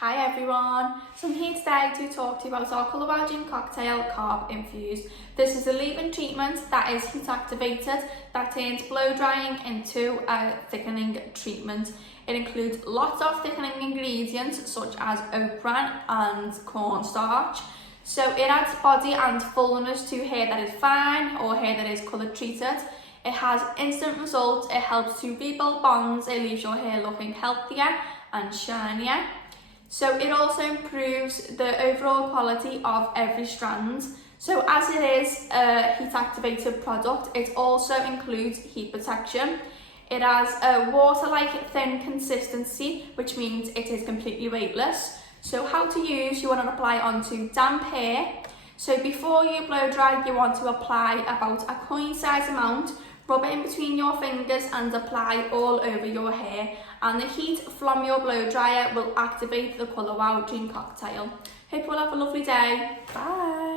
Hi everyone, so I'm here today to talk to you about our colour wow gin cocktail, Carb Infused. This is a leave-in treatment that is heat activated that turns blow drying into a thickening treatment. It includes lots of thickening ingredients such as oat bran and cornstarch. So it adds body and fullness to hair that is fine or hair that is colour treated. It has instant results, it helps to rebuild bonds, it leaves your hair looking healthier and shinier. So it also improves the overall quality of every strand. So as it is a heat activated product, it also includes heat protection. It has a water-like thin consistency, which means it is completely weightless. So how to use, you want to apply onto damp hair. So before you blow dry, you want to apply about a coin size amount, rub it in between your fingers and apply all over your hair. And the heat from your blow dryer will activate the colour wow gin cocktail. Hope you all have a lovely day. Bye.